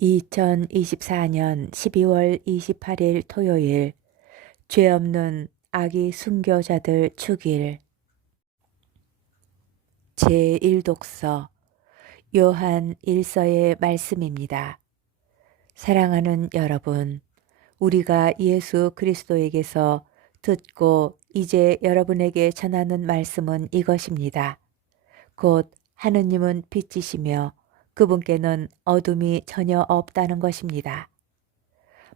2024년 12월 28일 토요일 죄 없는 아기 순교자들 축일 제1독서 요한 1서의 말씀입니다. 사랑하는 여러분, 우리가 예수 그리스도에게서 듣고 이제 여러분에게 전하는 말씀은 이것입니다. 곧 하느님은 빛이시며 그분께는 어둠이 전혀 없다는 것입니다.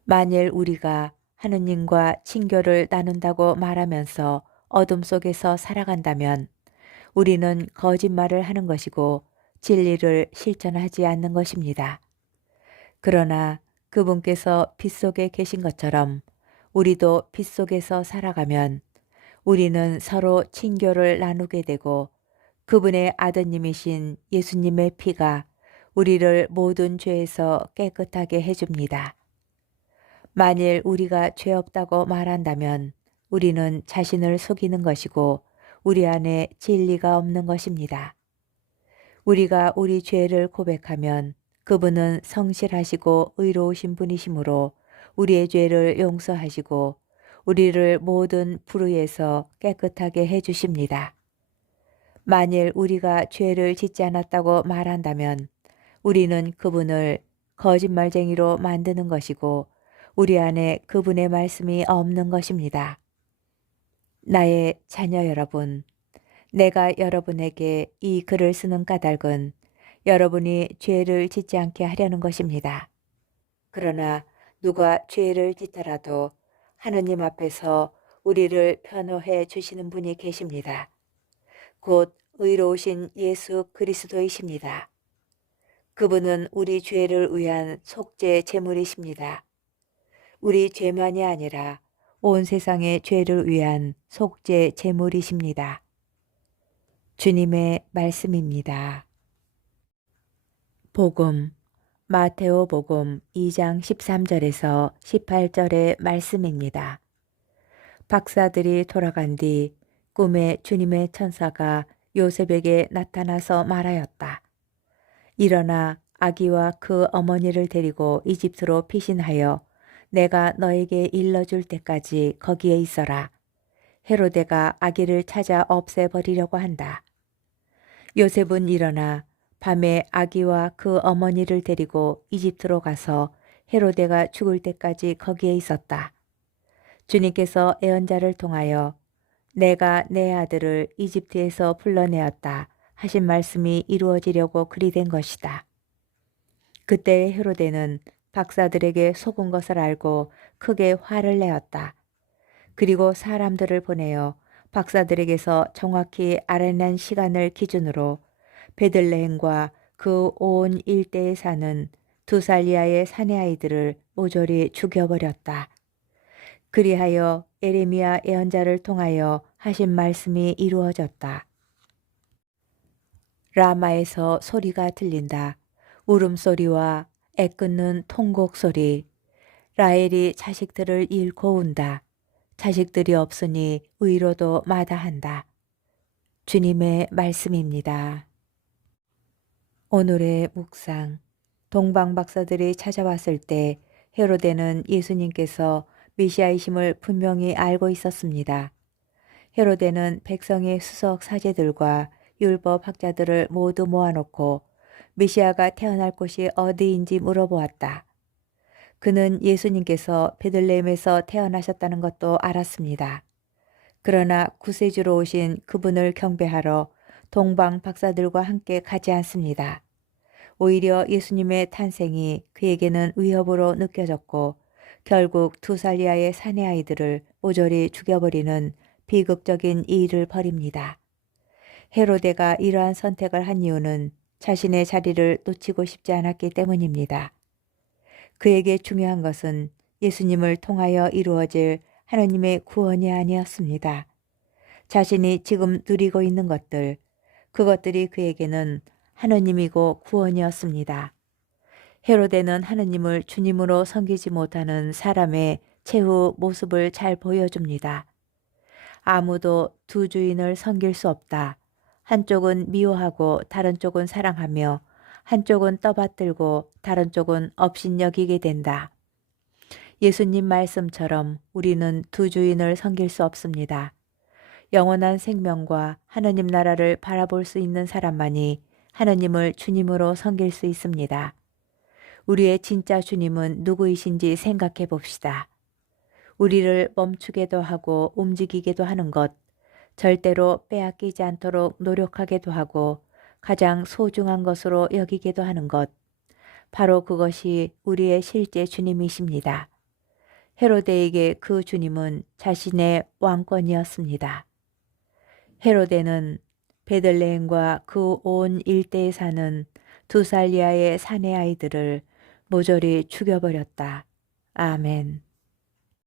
만일 우리가 하느님과 친교를 나눈다고 말하면서 어둠 속에서 살아간다면 우리는 거짓말을 하는 것이고 진리를 실천하지 않는 것입니다. 그러나 그분께서 빛 속에 계신 것처럼 우리도 빛 속에서 살아가면 우리는 서로 친교를 나누게 되고 그분의 아드님이신 예수님의 피가 우리를 모든 죄에서 깨끗하게 해줍니다. 만일 우리가 죄 없다고 말한다면 우리는 자신을 속이는 것이고 우리 안에 진리가 없는 것입니다. 우리가 우리 죄를 고백하면 그분은 성실하시고 의로우신 분이시므로 우리의 죄를 용서하시고 우리를 모든 불의에서 깨끗하게 해주십니다. 만일 우리가 죄를 짓지 않았다고 말한다면 우리는 그분을 거짓말쟁이로 만드는 것이고 우리 안에 그분의 말씀이 없는 것입니다. 나의 자녀 여러분, 내가 여러분에게 이 글을 쓰는 까닭은 여러분이 죄를 짓지 않게 하려는 것입니다. 그러나 누가 죄를 짓더라도 하느님 앞에서 우리를 변호해 주시는 분이 계십니다. 곧 의로우신 예수 그리스도이십니다. 그분은 우리 죄를 위한 속죄 제물이십니다. 우리 죄만이 아니라 온 세상의 죄를 위한 속죄 제물이십니다. 주님의 말씀입니다. 복음 마테오 복음 2장 13절에서 18절의 말씀입니다. 박사들이 돌아간 뒤 꿈에 주님의 천사가 요셉에게 나타나서 말하였다. 일어나 아기와 그 어머니를 데리고 이집트로 피신하여 내가 너에게 일러줄 때까지 거기에 있어라. 헤로데가 아기를 찾아 없애버리려고 한다. 요셉은 일어나 밤에 아기와 그 어머니를 데리고 이집트로 가서 헤로데가 죽을 때까지 거기에 있었다. 주님께서 예언자를 통하여 내가 내 아들을 이집트에서 불러내었다 하신 말씀이 이루어지려고 그리 된 것이다. 그때 헤로데는 박사들에게 속은 것을 알고 크게 화를 내었다. 그리고 사람들을 보내어 박사들에게서 정확히 알아낸 시간을 기준으로 베들레헴과 그 온 일대에 사는 2살 이하의 사내 아이들을 모조리 죽여버렸다. 그리하여 에레미야 예언자를 통하여 하신 말씀이 이루어졌다. 라마에서 소리가 들린다. 울음소리와 애끓는 통곡 소리. 라헬이 자식들을 잃고 운다. 자식들이 없으니 위로도 마다한다. 주님의 말씀입니다. 오늘의 묵상. 동방 박사들이 찾아왔을 때 헤로데는 예수님께서 메시아이심을 분명히 알고 있었습니다. 헤로데는 백성의 수석 사제들과 율법 학자들을 모두 모아놓고 메시아가 태어날 곳이 어디인지 물어보았다. 그는 예수님께서 베들레헴에서 태어나셨다는 것도 알았습니다. 그러나 구세주로 오신 그분을 경배하러 동방 박사들과 함께 가지 않습니다. 오히려 예수님의 탄생이 그에게는 위협으로 느껴졌고 결국 2살 이하의 사내 아이들을 모조리 죽여버리는 비극적인 일을 벌입니다. 헤로데가 이러한 선택을 한 이유는 자신의 자리를 놓치고 싶지 않았기 때문입니다. 그에게 중요한 것은 예수님을 통하여 이루어질 하나님의 구원이 아니었습니다. 자신이 지금 누리고 있는 것들, 그것들이 그에게는 하느님이고 구원이었습니다. 헤로데는 하느님을 주님으로 섬기지 못하는 사람의 최후 모습을 잘 보여줍니다. 아무도 두 주인을 섬길 수 없다. 한쪽은 미워하고 다른 쪽은 사랑하며 한쪽은 떠받들고 다른 쪽은 업신여기게 된다. 예수님 말씀처럼 우리는 두 주인을 섬길 수 없습니다. 영원한 생명과 하느님 나라를 바라볼 수 있는 사람만이 하느님을 주님으로 섬길 수 있습니다. 우리의 진짜 주님은 누구이신지 생각해 봅시다. 우리를 멈추게도 하고 움직이게도 하는 것, 절대로 빼앗기지 않도록 노력하게도 하고 가장 소중한 것으로 여기게도 하는 것, 바로 그것이 우리의 실제 주님이십니다. 헤로데에게 그 주님은 자신의 왕권이었습니다. 헤로데는 베들레헴과 그 온 일대에 사는 2살 이하의 사내 아이들을 모조리 죽여버렸다. 아멘.